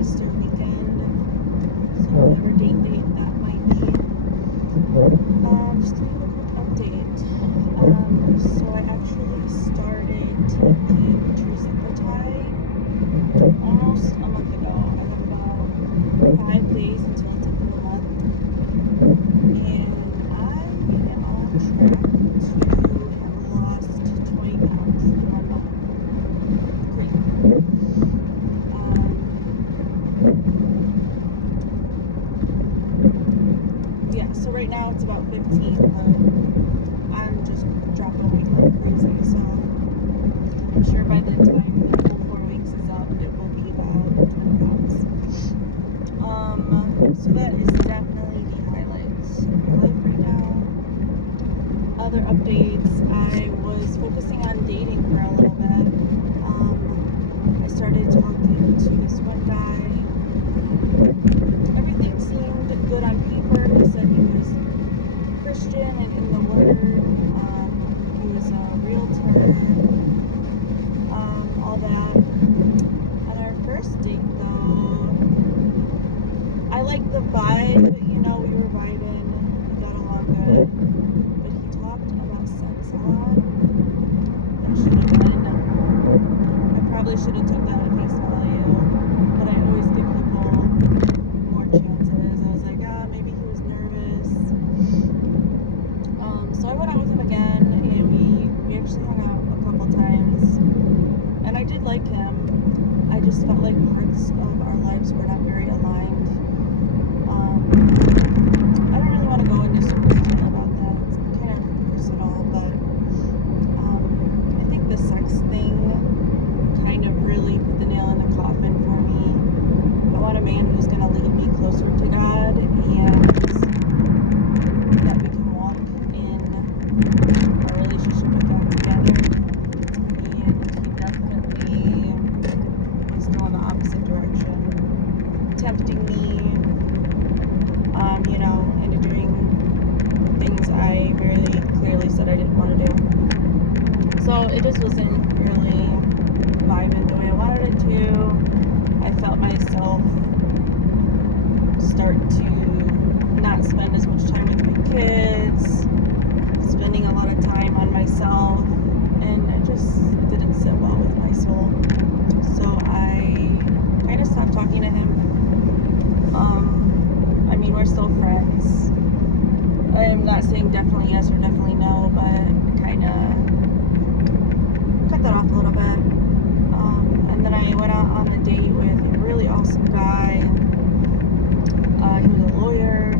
Easter weekend, so whatever date that might be. Just to give a quick update. So I actually started taking tirzepatide almost a month ago. I have about 5 days until it's up in the month, and I am on track to have lost 20 pounds in 1 month. Great. Yeah, so right now it's about 15, but I'm just dropping weight like crazy, so I'm sure by the time the full 4 weeks is up, it will be about 20 pounds. So that is definitely the highlights of my life right now. Other updates, I was focusing on dating for a little bit. I started talking to this one guy. Everything seemed good on paper. He said he was Christian and in the Word. He was a realtor. All that. At our first date, though, I liked the vibe. You know, we were vibing. We got along good. But he talked about sex a lot. That should have been. I probably should have took that at face value. But I always give people more chances. I was like, maybe he was nervous. So I went out with him again, and we actually hung out a couple times. And I did like him. I just felt like parts of our lives were not very aligned. I don't really want to go into super detail about that. It's kind of personal, but I think the sex thing kind of really put the nail in the coffin for me. I want a man who's going to lead me closer to God, and that we can walk in our relationship with God together. And he definitely was going the opposite direction, tempting me, into doing things I very clearly said I didn't want to do. So it just wasn't really vibing the way I wanted it to. I felt myself start to not spend as much time with my kids, spending a lot of time on myself, and it just didn't sit well with my soul. So I kind of stopped talking to him. We're still friends. I'm not saying definitely yes or definitely no, but kind of cut that off a little bit. And then I went out on a date with a really awesome guy. He was a lawyer,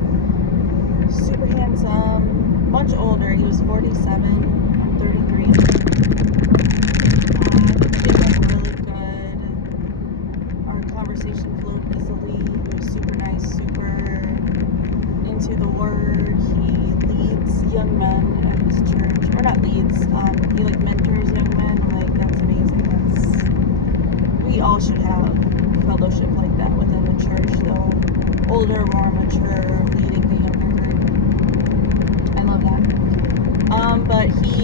super handsome, much older. He was 47, I'm 33. I think we did really good. Our conversation flowed easily. He was super nice, super into the Word. He leads young men at his church, or not leads, he mentors young men. That's amazing. We all should have fellowship like that within the church, though older, more mature, leading the younger group. I love that. But he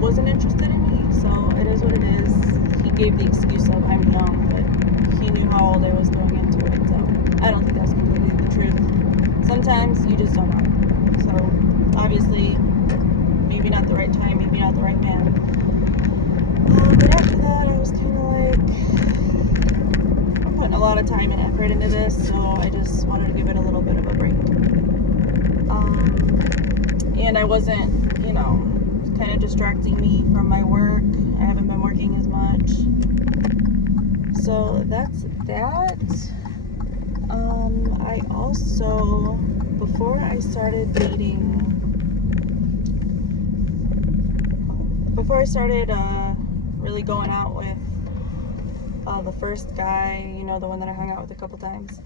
wasn't interested in me, so it is what it is. He gave the excuse of I'm young, but he knew how old I was going into it, so I don't think that's completely the truth. Sometimes you just don't know. So obviously, maybe not the right time, maybe not the right man. But after that, I was kind of like, I'm putting a lot of time and effort into this, so I just wanted to give it a little bit of a break. And I wasn't, kind of distracting me from my work. I haven't been working as much. So that's that. I also, before I started really going out with the first guy, the one that I hung out with a couple times,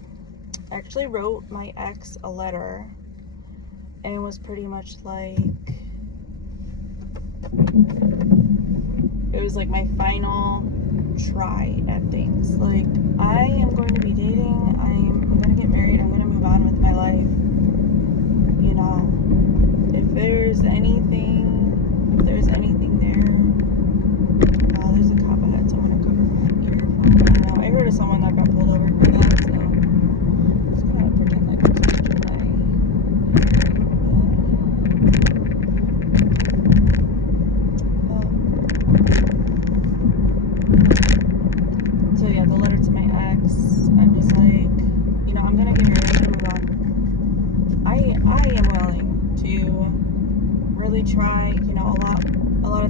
I actually wrote my ex a letter, and it was pretty much like, it was like my final try at things. Like, I am going to be dating, I'm going to get married, I'm going to move on with my life. If there's anything there, there's a cop ahead, so I'm going to cover my earphone right now. I heard of someone that got pulled over.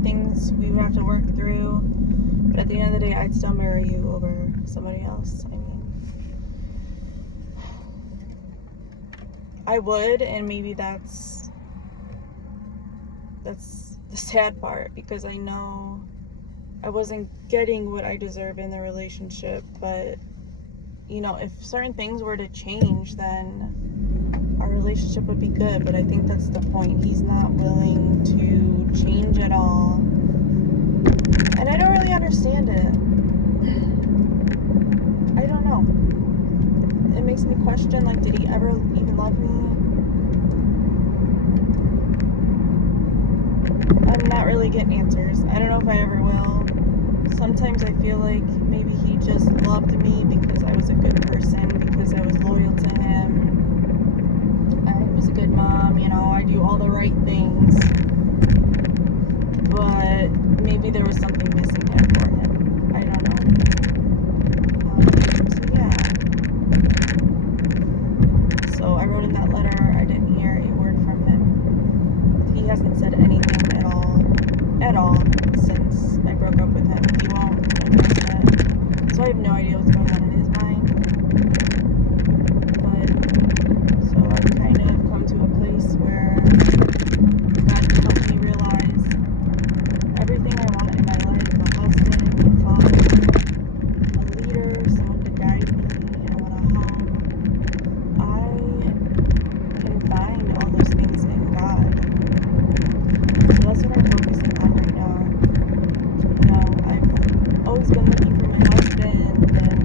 things we would have to work through. But at the end of the day, I'd still marry you over somebody else. I mean, I would, and maybe that's the sad part, because I know I wasn't getting what I deserve in the relationship. But you know, if certain things were to change, then our relationship would be good. But I think that's the point. He's not willing to change at all. And I don't really understand it. I don't know. It makes me question, like, did he ever even love me? I'm not really getting answers. I don't know if I ever will. Sometimes I feel like maybe he just loved me because I was a good person, because I was loyal to him. I was a good mom, you know, I do all the right things. But maybe there was something missing there for him. I don't know. So yeah. So I wrote in that letter, I didn't hear a word from him. He hasn't said anything at all, since I broke up with him. He won't admit it. So I have no idea what's going on in his mind. But, so I've kind of come to a place where God helped me realize everything I want in my life: a husband, a father, a leader, someone to guide me. I want a home. I can find all those things in God. So that's what I'm focusing on right now. You know, I've always been looking for my husband, and,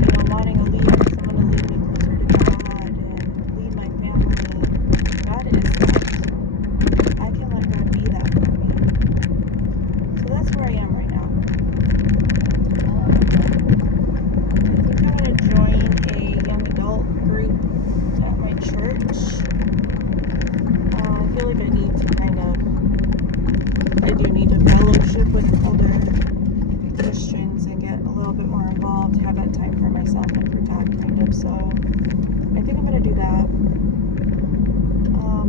you know, wanting a leader, someone to lead me closer to God and lead my family. God is that. I can let God be that for me. So that's where I am right now. I think I'm going to join a young adult group at my church. I feel like I need to I do need to fellowship with other Christians and get a little bit more involved, have that time for myself and for God, kind of. So I think I'm going to do that.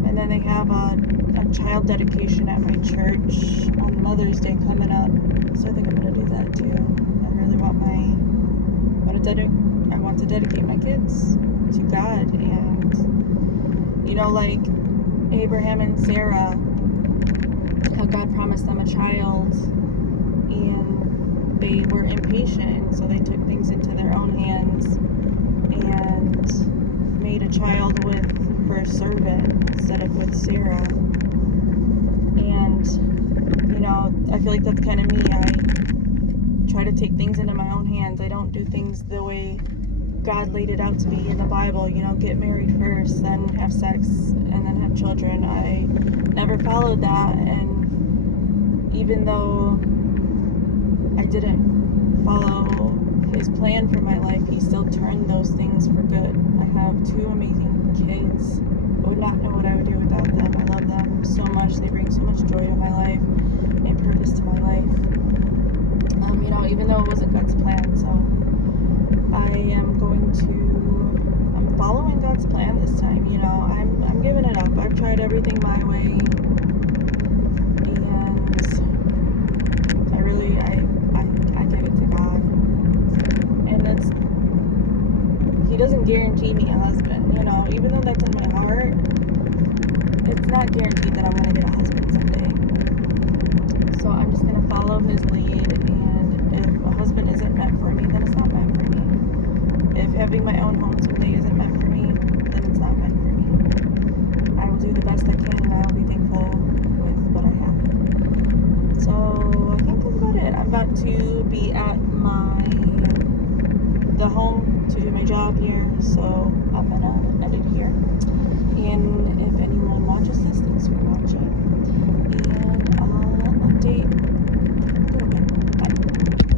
And then they have a child dedication at my church on Mother's Day coming up. So I think I'm going to do that too. I really want I want to dedicate my kids to God. And, you know, like Abraham and Sarah, how God promised them a child, and they were impatient, so they took things into their own hands and made a child with her servant instead of with Sarah. And, you know, I feel like that's kind of me. I try to take things into my own hands. I don't do things the way God laid it out to be in the Bible. You know, get married first, then have sex, and then have children. I never followed that, and even though I didn't follow his plan for my life, he still turned those things for good. I have 2 amazing kids. I would not know what I would do without them. I love them so much. They bring so much joy to my life and purpose to my life. You know, even though it wasn't God's plan. So I'm following God's plan this time. You know, I'm giving it up. I've tried everything my way. I give it to God. And He doesn't guarantee me a husband, you know, even though that's in my heart, it's not guaranteed that I'm going to get a husband someday. So I'm just going to follow His lead, and if a husband isn't meant for me, then it's not meant for me. If having my own home someday isn't meant for me, then it's not meant for me. I will do the best I can, and I will be thankful with what I have. So I think that's about it. I'm about to be at the home to do my job here, so I'm gonna end it here. And if anyone watches this, thanks for watching.